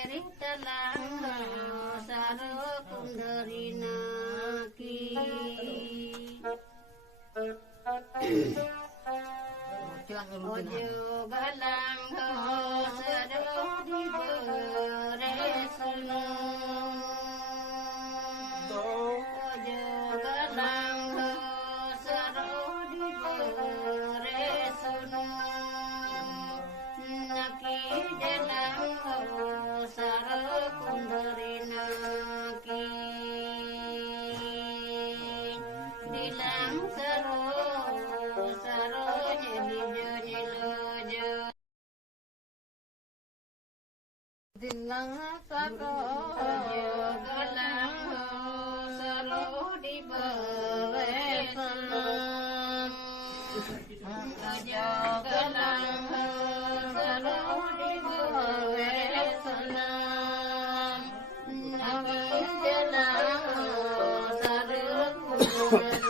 Telang saro kundarina ki ojo galang saro di beresunu ojo galang saro di beresunu naki delang saro kundarina ki dilang saro saro nyelijo nyelojo dilang saro ojo galang saro di beresanu ojo galang saro di beresanu naki delang saro kundarina